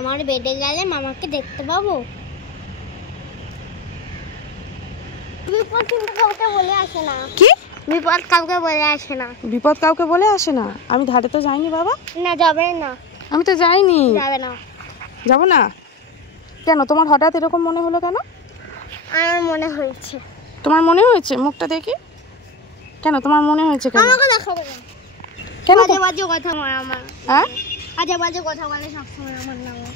মামার বেডে গেলে মামাকে দেখতে পাবো? বিপদ কিন্তু কাউকে বলে আসে না। কি বিপদ কাউকে বলে আসে না? বিপদ কাউকে বলে আসে না? আমি ধারে তো যাইনি বাবা। না যাবে না। আমি তো যাইনি। যাবে না। যাবো না কেন? তোমার হঠাৎ এরকম মনে হলো কেন? আমার মনে হয়েছে। তোমার মনে হয়েছে? মুখটা দেখি। কেন তোমার মনে হয়েছে কেন? আমাকে দেখাবে না। কেন? বাজে বাজে কথা বলে আমার। হ্যাঁ, বাজে বাজে কথা বলে সবসময় আমার নামে।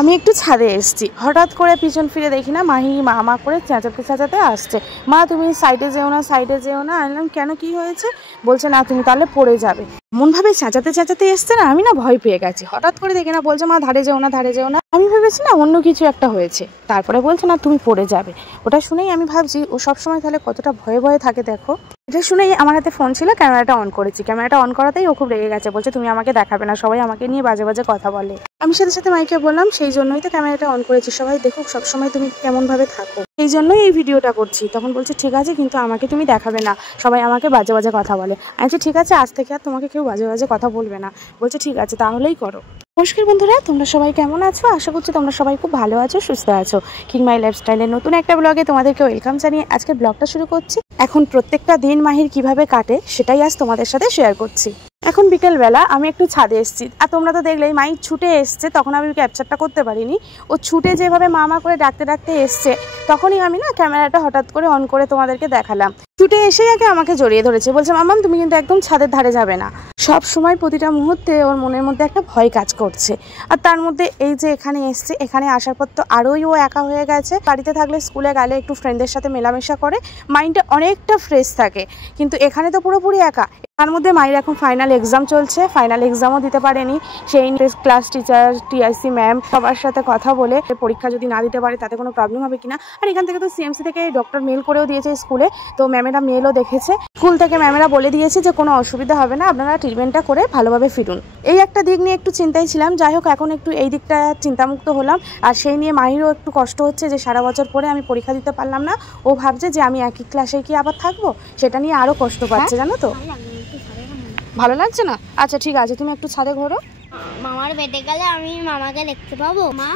আমি একটু ছাদে এসেছি, হঠাৎ করে পিছন ফিরে দেখি না মাহি মা করে চেঁচাতে চেঁচাতে আসছে। মা তুমি সাইডে যেও না, সাইডে যেও না। আনলাম কেন, কি হয়েছে? বলছে না তুমি তাহলে পড়ে যাবে। এমনভাবে চেঁচাতে চেঁচাতে এসছে না, আমি না ভয় পেয়ে গেছি। হঠাৎ করে দেখি না বলছে মা ধারে যেও না, ধারে যেও না। আমি ভেবেছি না অন্য কিছু একটা হয়েছে, তারপরে বলছে না তুমি পড়ে যাবে। ওটা শুনেই আমি ভাবছি ও সবসময় তাহলে কতটা ভয়ে ভয়ে থাকে দেখো। এটা শুনেই আমার হাতে ফোন ছিল, ক্যামেরাটা অন করেছি। ক্যামেরাটা অন করাতেই ও খুব রেগে গেছে, বলছে তুমি আমাকে দেখাবে না, সবাই আমাকে নিয়ে বাজে বাজে কথা বলে। আমি সাথে সাথে মাইকে বললাম সেই জন্যই তো ক্যামেরাটা অন করেছি, সবাই দেখুক সবসময় তুমি কেমন ভাবে থাকো, এই জন্যই এই ভিডিওটা করছি। তখন বলছে ঠিক আছে কিন্তু আমাকে তুমি দেখাবে না, সবাই আমাকে বাজে বাজে কথা বলে। আমি বলছি ঠিক আছে আজ থেকে আর তোমাকে কেউ বাজে বাজে কথা বলবে না। বলছে ঠিক আছে তাহলেই করো। নমস্কার বন্ধুরা, তোমরা সবাই কেমন আছো? আশা করছি তোমরা সবাই খুব ভালো আছো, সুস্থ আছো। কিং মাই লাইফস্টাইলের নতুন একটা ব্লগে তোমাদেরকে ওয়েলকাম জানিয়ে আজকে ব্লগটা শুরু করছি। এখন প্রত্যেকটা দিন মাহির কিভাবে কাটে সেটাই আজ তোমাদের সাথে শেয়ার করছি। এখন বিকেলবেলা আমি একটু ছাদে এসেছি, আর তোমরা তো দেখলেই মাই ছুটে এসছে, তখন আমি ক্যাপচারটা করতে পারিনি। ও ছুটে যেভাবে মা করে ডাকতে ডাকতে এসছে, তখনই আমি না ক্যামেরাটা হঠাৎ করে অন করে তোমাদেরকে দেখালাম। ছুটে এসেই আগে আমাকে জড়িয়ে ধরেছে, বলছে মাম্মাম তুমি কিন্তু একদম ছাদের ধারে যাবে না। সব সময় প্রতিটা মুহূর্তে ওর মনের মধ্যে একটা ভয় কাজ করছে। আর তার মধ্যে এই যে এখানে এসছে, এখানে আসার পর তো আরোই ও একা হয়ে গেছে। বাড়িতে থাকলে স্কুলে গেলে একটু ফ্রেন্ডদের সাথে মেলামেশা করে, মাইন্ডটা অনেকটা ফ্রেশ থাকে, কিন্তু এখানে তো পুরোপুরি একা। তার মধ্যে মায়ের এখন ফাইনাল এক্সাম চলছে, ফাইনাল এক্সামও দিতে পারেনি। সেই ক্লাস টিচার, টিআইসি ম্যাম সবার সাথে কথা বলে পরীক্ষা যদি না দিতে পারে তাতে কোনো প্রবলেম হবে কিনা। আর এখান থেকে তো সিএমসি থেকে ডক্টর মেল করেও দিয়েছে স্কুলে, তো ম্যামেরা মেলও দেখেছে। স্কুল থেকে ম্যামেরা বলে দিয়েছে যে কোনো অসুবিধা হবে না, আপনারা ট্রিটমেন্টটা করে ভালোভাবে ফিরুন। এই একটা দিক নিয়ে একটু চিন্তায় ছিলাম, যাই হোক এখন একটু এই দিকটা চিন্তামুক্ত হলাম। আর সেই নিয়ে মাহিরও একটু কষ্ট হচ্ছে যে সারা বছর পরে আমি পরীক্ষা দিতে পারলাম না। ও ভাবছে যে আমি একই ক্লাসে কি আবার থাকবো, সেটা নিয়ে আরও কষ্ট পাচ্ছে জানো তো। ভালো লাগছে না? আচ্ছা ঠিক আছে তুমি একটু ছাদে ঘোরো। মামার বেডে গেলে আমি মামাকে দেখতে পাবো? মা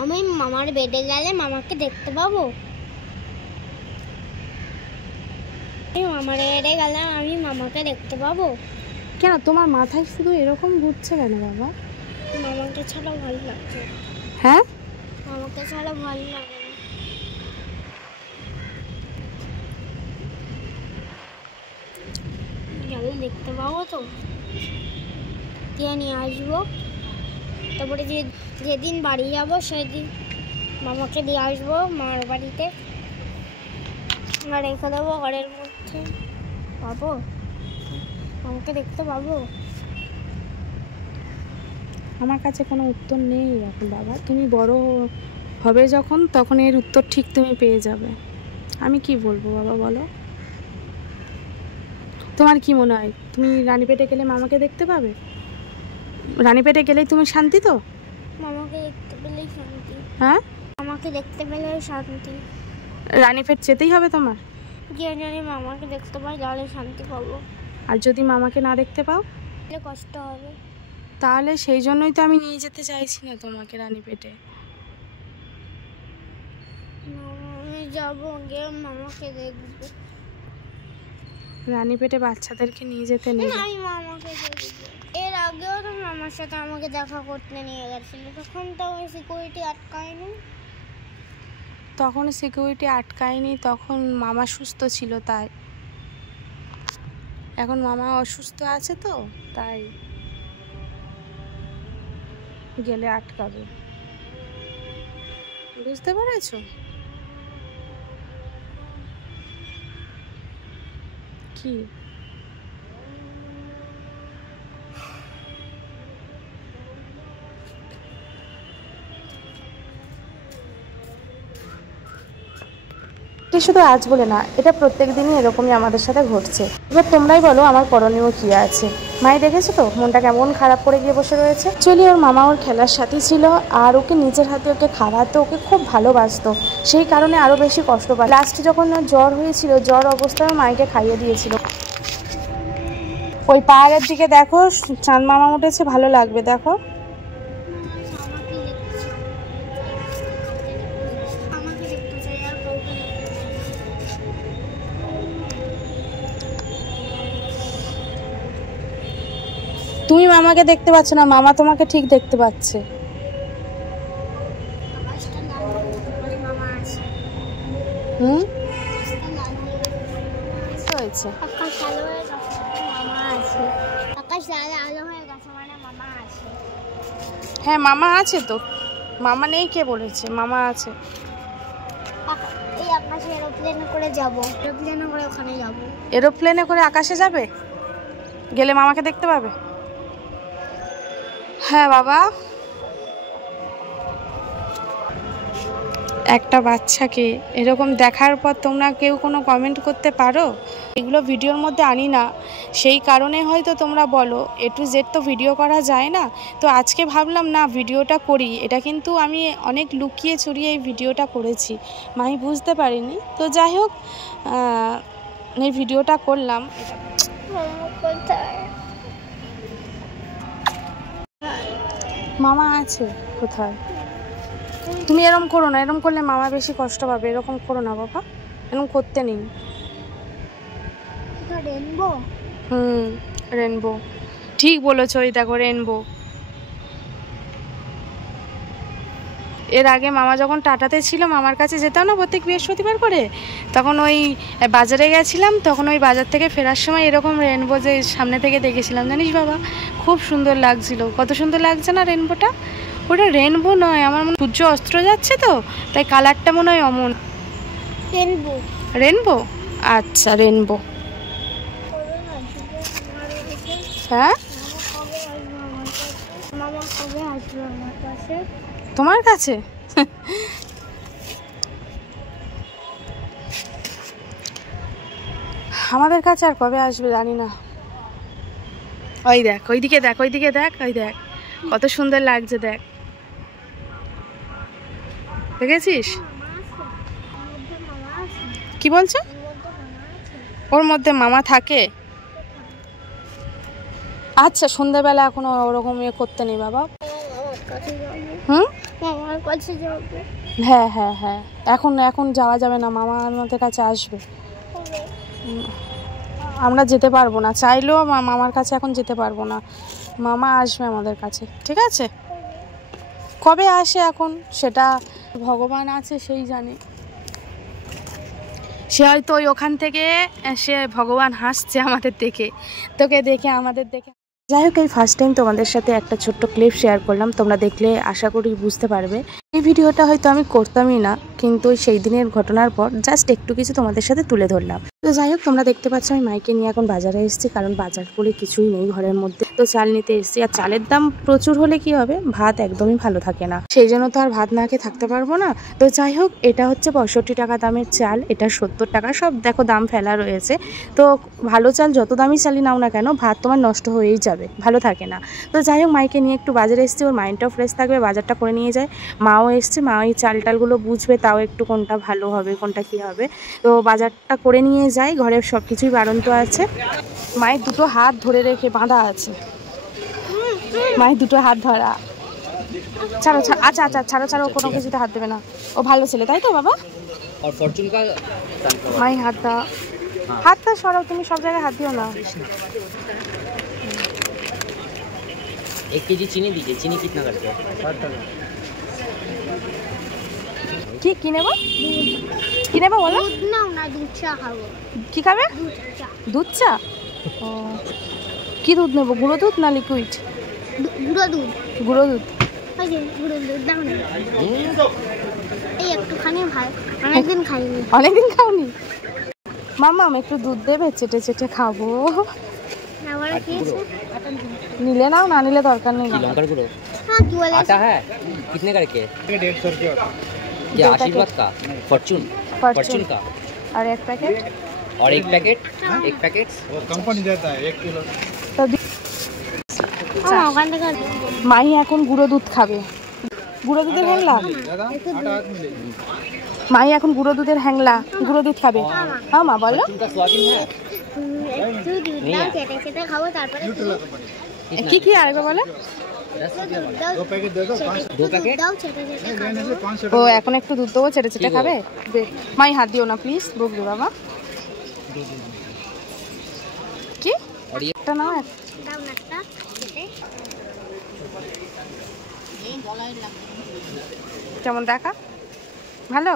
আমি মামার বেডে গেলে মামাকে দেখতে পাবো? মামার বেডে গেলে আমি মামাকে দেখতে পাবো? কেন তোমার মাথায় শুধু এরকম ঘুরছে কেন বাবা? মামাকে ছাড়া ভালো লাগছে। হ্যাঁ মামাকে ছাড়া ভালো লাগে না। গেলে দেখতে পাবো তো, দিয়ে নিয়ে আসবো। তারপরে যেদিন বাড়ি যাবো সেদিন মামাকে দিয়ে আসবো মার বাড়িতে, রেখে দেবো ঘরের মধ্যে। পাবো মামাকে দেখতে পাবো? আমার কাছে কোনো উত্তর নেই এখন বাবা, তুমি বড় হবে যখন তখন এর উত্তর ঠিক তুমি পেয়ে যাবে। আমি কি বলবো বাবা বলো? তোমার কি মনে হয় তুমি রানীপেটে গেলে মামাকে দেখতে পাবে? রানীপেটে গেলেই তুমি শান্তি তো? মামাকে দেখতে পেলেই শান্তি। হ্যাঁ আমাকে দেখতে পেলেই শান্তি। রানীপেট যেতেই হবে তোমার? যে জানি মামাকে দেখতে পাই তাহলে শান্তি পাবো। আর যদি মামাকে না দেখতে পাও তাহলে কষ্ট হবে। তাহলে সেই জন্যই তো আমি নিয়ে যেতে চাইছি না তোমাকে রানীপেটে। আমি যাবো, গিয়ে মামাকে দেখবো। রানীপেটে বাচ্চাদেরকে নিয়ে যেতে নেই। আমি মামাকে দেখবো। এর আগেও তো মামার সাথে আমাকে দেখা করতে নিয়ে গেছিল, তখন তো ওই সিকিউরিটি আটকায়নি। তখন সিকিউরিটি আটকায়নি, তখন মামা সুস্থ ছিল তাই। এখন মামা অসুস্থ আছে তো তাই গেলে আটকাবে, বুঝতে পেরেছো? কি শুধু আজ বলে না, এটা প্রত্যেক দিনই এরকমই আমাদের সাথে ঘটছে। এবার তোমরাই বলো আমার করণীয় কি আছে। মাই দেখেছো তো মনটা কেমন খারাপ করে গিয়ে বসে রয়েছে। চলি ওর মামা ওর খেলার সাথী ছিল, আর ওকে নিজের হাতে ওকে খাওয়াতো, ওকে খুব ভালোবাসতো, সেই কারণে আরো বেশি কষ্ট পায়। লাস্টে যখন ওর জ্বর হয়েছিল, জ্বর অবস্থায় মাইকে খাইয়ে দিয়েছিল। ওই পাহাড়ের দিকে দেখো চাঁদ মামা উঠেছে, ভালো লাগবে দেখো। তুমি মামাকে দেখতে পাচ্ছ না, মামা তোমাকে ঠিক দেখতে পাচ্ছে। হুম হয়েছে, হ্যাঁ মামা আছে তো, মামা নেই কে বলেছে, মামা আছে। এই আকাশে এরোপ্লেনে করে যাব, এরোপ্লেনে করে ওখানে যাব। এরোপ্লেনে করে আকাশে যাবে? গেলে মামাকে দেখতে পাবে। হ্যাঁ বাবা, একটা বাচ্চাকে এরকম দেখার পর তোমরা কেউ কোনো কমেন্ট করতে পারো? এগুলো ভিডিওর মধ্যে আনি না, সেই কারণে হয়তো তোমরা বলো A to Z তো ভিডিও করা যায় না। তো আজকে ভাবলাম না ভিডিওটা করি, এটা কিন্তু আমি অনেক লুকিয়ে চুরিয়ে এই ভিডিওটা করেছি, আমি বুঝতে পারিনি। তো যাই হোক, এই ভিডিওটা করলাম। মামা আছে কোথায়? তুমি এরকম করো না, এরকম করলে মামা বেশি কষ্ট পাবে, এরকম করো না বাবা, এরকম করতে নেই। রেনবো, রেনবো ঠিক বলেছো, ওই দেখো রেনবো। এর আগে মামা যখন টাটাতে ছিল, মামার কাছে যেতাম না প্রত্যেক বৃহস্পতিবার করে, তখন ওই বাজারে গেছিলাম, তখন ওই বাজার থেকে ফেরার সময় এরকম রেনবো যে সামনে থেকে দেখেছিলাম, জানিস বাবা, খুব সুন্দর লাগছিল। কত সুন্দর লাগছে না রেনবোটা? ওটা রেনবো নয়, আমার মনে সূর্য অস্ত যাচ্ছে তো তাই কালারটা মনে হয় অমন। রেনবো, রেনবো, আচ্ছা রেনবো। হ্যাঁ মামা কবে আসবে আমার কাছে? তোমার কাছে? আমাদের কাছে আর কবে আসবে জানি না। ওই দেখ, ওইদিকে দেখ, ওইদিকে দেখ, ওই দেখ কত সুন্দর লাগছে, দেখ, দেখেছিস? কি বলছো? ওর মধ্যে মামা থাকে? আচ্ছা সন্ধ্যাবেলা এখনো ওরকম ইয়ে করতে নেই বাবা। হ্যাঁ হ্যাঁ হ্যাঁ, এখন এখন যাওয়া যাবে না, মামা আমাদের কাছে আসবে, আমরা যেতে পারবো না, চাইলেও মামার কাছে এখন যেতে পারবো না, মামা আসবে আমাদের কাছে, ঠিক আছে? কবে আসে এখন সেটা ভগবান আছে সেই জানে। সে হয়তো ওই ওখান থেকে সে ভগবান হাসছে আমাদের দেখে, তোকে দেখে, আমাদের দেখে। যাই হোক, এই ফার্স্ট টাইম তোমাদের সাথে একটা ছোট্ট ক্লিপ শেয়ার করলাম, তোমরা দেখলে আশা করি বুঝতে পারবে। এই ভিডিওটা হয়তো আমি করতামই না, কিন্তু সেই দিনের ঘটনার পর জাস্ট একটু কিছু তোমাদের সাথে তুলে ধরলাম। তো যাই হোক, তোমরা দেখতে পাচ্ছ আমি মাইকে নিয়ে এখন বাজারে এসেছি, কারণ বাজার করে কিছুই নেই ঘরের মধ্যে, তো চাল নিতে এসেছি। আর চালের দাম প্রচুর হলে কি হবে, ভাত একদমই ভালো থাকে না, সেই জন্য তো আর ভাত না খেয়ে থাকতে পারবো না। তো যাই হোক, এটা হচ্ছে 65 টাকা দামের চাল, এটা 70 টাকা, সব দেখো দাম ফেলা রয়েছে। তো ভালো চাল যত দামি চালই নাও না কেন, ভাত তোমার নষ্ট হয়েই যাবে, ভালো থাকে না। তো যাই হোক, মাইকে নিয়ে একটু বাজারে এসেছি, ওর মাইন্ডটাও ফ্রেশ থাকবে, বাজারটা করে নিয়ে যায়। মাও এসছে, মা এই চাল টালগুলো বুঝবে, তাও একটু কোনটা ভালো হবে কোনটা কি হবে। তো বাজারটা করে নিয়ে যাই, ঘরের সব কিছুই বাড়ন্ত আছে। মায়ের দুটো হাত ধরে রেখে বাঁধা আছে, মায়ের দুটো হাত ধরা। ছাড়ো ছাড়ো, আচ্ছা আচ্ছা ছাড়ো ছাড়ো, কোনো কিছুতে হাত দেবে না, ও ভালো ছেলে, তাই তো বাবা? মায়ের হাতটা, হাতটা সরাও, তুমি সব জায়গায় হাত দিও না। 1 केजी चीनी दीजिए। चीनी कितना करते हैं? 60 টাকা। কি নেবো, কি নেবো বলো? দুধ নাও না, দুধ চা খাবো। কি খাবে? দুধ দুধ চা। চা? ও, কি দুধ নেবো, গুঁড়ো দুধ না লিকুইড? গুঁড়ো দুধ। গুঁড়ো দুধ, ওই যে গুঁড়ো দুধ দাও না। এই একটুখানি ভাই, অনেকদিন খাইনি। অনেকদিন খাওনি? মাম্মা একটু দুধ দেবে, চেটে চেটে খাবো। नीले ना, ना नीले दरकार नहीं। लंकर गुड़ो हाँ, आता है कितने करके? 150 रुपये। क्या आशीर्वाद का? फॉर्चून फॉर्चून का? और एक पैकेट, और एक पैकेट, एक पैकेट वो कंपनी देता है 1 किलो। तो মাই এখন গুঁড়ো দুধ খাবে, গুঁড়ো দুধের হ্যাংলা। মাই এখন গুঁড়ো দুধের হ্যাংলা, গুঁড়ো দুধ খাবে। হ্যাঁ মা বলো। फॉर्चून का स्वादिष्ट है। একটু দুধ দাও, চেটে চেটে খাবো, তারপরে কি কি আরেকবার বলো। दो पैकेट दे दो, 2 पैकेट। দাও, চেটে চেটে খাবো। 500 ও এখন একটু দুধ দেবো, চেটে চেটে খাবে। মাই হাত দিও না প্লিজ, বকবে বাবা। কি और ये একটা না, দাও না একটা চেটে। কেমন দেখা ভালো।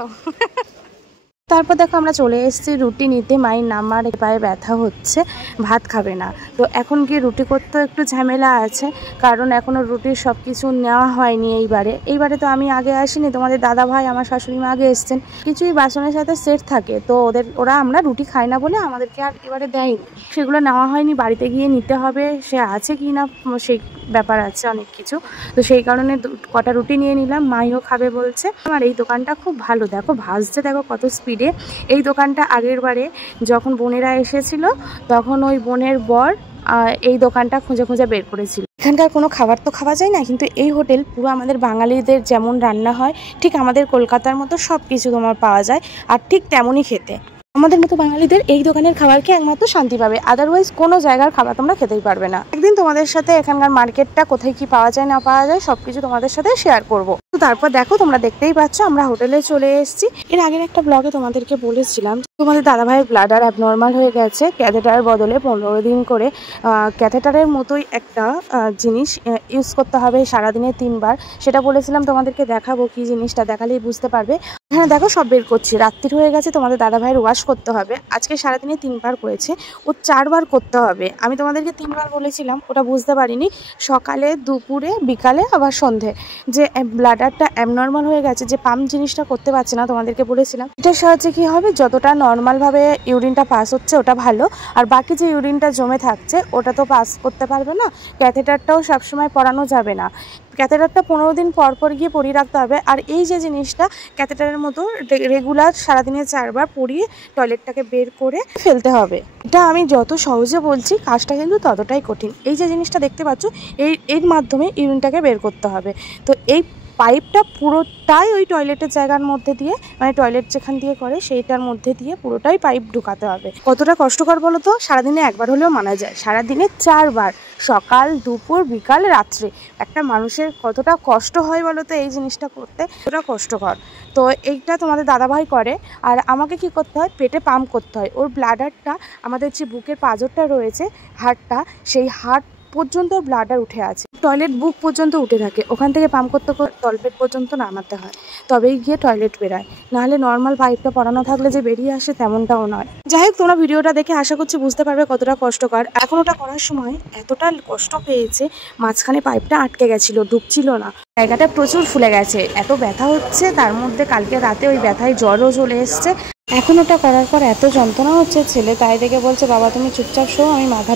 তারপর দেখো আমরা চলে এসেছি রুটি নিতে। মায়ের নামার পায়ে ব্যথা হচ্ছে, ভাত খাবে না। তো এখন গিয়ে রুটি করতেও একটু ঝামেলা আছে, কারণ এখনও রুটির সব কিছু নেওয়া হয়নি। এইবারে তো আমি আগে আসিনি, তোমাদের দাদা ভাই আমার শাশুড়ি মা আগে এসছেন। কিছুই বাসনের সাথে সেট থাকে, তো ওরা আমরা রুটি খাই না বলে আমাদেরকে আর এবারে দেয়নি, সেগুলো নেওয়া হয়নি। বাড়িতে গিয়ে নিতে হবে, সে আছে কি না সেই ব্যাপার আছে অনেক কিছু। তো সেই কারণে কটা রুটি নিয়ে নিলাম, মাইও খাবে বলছে। আমার এই দোকানটা খুব ভালো, দেখো ভাজছে দেখো কত স্পিডে। এই দোকানটা আগের বারে যখন বোনেরা এসেছিল তখন ওই বোনের বর এই দোকানটা খুঁজে খুঁজে বের করেছিল। এখানকার কোনো খাবার তো খাওয়া যায় না, কিন্তু এই হোটেল পুরো আমাদের বাঙালিদের যেমন রান্না হয় ঠিক আমাদের কলকাতার মতো সব কিছু তোমার পাওয়া যায়, আর ঠিক তেমনই খেতে। আমাদের মতো বাঙালিদের এই দোকানের খাবারকে একমাত্র শান্তি পাবে, আদারওয়াইজ কোনো জায়গার খাবার তোমরা খেতেই পারবে না। একদিন তোমাদের সাথে এখানকার মার্কেটটা কোথায় কি পাওয়া যায় না পাওয়া যায় সবকিছু তোমাদের সাথে শেয়ার করব। তো তারপর দেখো তোমরা দেখতেই পাচ্ছ আমরা হোটেলে চলে এসেছি। এর আগের একটা ব্লগে তোমাদেরকে বলেছিলাম তোমাদের দাদাভাইয়ের ব্লাডার অ্যাবনর্মাল হয়ে গেছে, ক্যাথেটারের বদলে 15 দিন করে ক্যাথেটারের মতোই একটা জিনিস ইউজ করতে হবে সারাদিনে 3 বার। সেটা বলেছিলাম তোমাদেরকে দেখাবো, কি জিনিসটা দেখালেই বুঝতে পারবে। হ্যাঁ দেখো সব বের করছি, রাত্রির হয়ে গেছে, তোমাদের দাদাভাইয়ের ওয়াশ করতে হবে। আজকে সারাদিনে 3 বার করেছে, ও 4 বার করতে হবে। আমি তোমাদেরকে 3 বার বলেছিলাম, ওটা বুঝতে পারিনি। সকালে, দুপুরে, বিকালে, আবার সন্ধে। যে ব্লাডারটা অ্যাবনর্মাল হয়ে গেছে, যে পাম্প জিনিসটা করতে পারছে না, তোমাদেরকে বলেছিলাম এটার সাহায্যে কি হবে, যতটা নর্মালভাবে ইউরিনটা পাস হচ্ছে ওটা ভালো, আর বাকি যে ইউরিনটা জমে থাকছে ওটা তো পাস করতে পারবে না। ক্যাথেটারটাও সবসময় পরানো যাবে না, ক্যাথেটারটা 15 দিন পর পর গিয়ে পরিয়ে রাখতে হবে। আর এই যে জিনিসটা ক্যাথেটারের মতো রেগুলার সারাদিনে 4 বার পরিয়ে টয়লেটটাকে বের করে ফেলতে হবে। এটা আমি যত সহজে বলছি, কাজটা কিন্তু ততটাই কঠিন। এই যে জিনিসটা দেখতে পাচ্ছ, এর মাধ্যমে ইউরিনটাকে বের করতে হবে। তো এই পাইপটা পুরোটাই ওই টয়লেটের জায়গার মধ্যে দিয়ে, মানে টয়লেট যেখান দিয়ে করে সেইটার মধ্যে দিয়ে পুরোটাই পাইপ ঢুকাতে হবে। কতটা কষ্টকর বলো তো, সারাদিনে একবার হলেও মানা যায়, সারাদিনে 4 বার, সকাল, দুপুর, বিকাল, রাত্রে। একটা মানুষের কতটা কষ্ট হয় বলো তো এই জিনিসটা করতে, কতটা কষ্টকর। তো এইটা তোমাদের দাদাভাই করে, আর আমাকে কি করতে হয়, পেটে পাম্প করতে হয়। ওর ব্লাডারটা, আমাদের যে বুকের পাঁজরটা রয়েছে, হাড়টা, সেই হাড় পর্যন্ত ব্লাডার উঠে আছে, টয়লেট বুক পর্যন্ত উঠে থাকে। ওখান থেকে পাম্প করতে তলপেট পর্যন্ত নামাতে হয়, তবেই গিয়ে টয়লেট বেরায়। নাহলে নর্মাল পাইপটা পরানো থাকলে যে বেরিয়ে আসে তেমনটাও নয়। যাই হোক, তোমরা ভিডিওটা দেখে আশা করছি বুঝতে পারবে কতটা কষ্টকর। এখন ওটা করার সময় এতটা কষ্ট পেয়েছে, মাঝখানে পাইপটা আটকে গেছিলো, ঢুকছিল না, জায়গাটা প্রচুর ফুলে গেছে, এত ব্যথা হচ্ছে। তার মধ্যে কালকে রাতে ওই ব্যথায় জ্বরও চলে এসছে। এখন ওটা করার পর এত যন্ত্রণা হচ্ছে, ছেলে তাই দেখে বলছে, বাবা তুমি চুপচাপ শো, আমি মাথা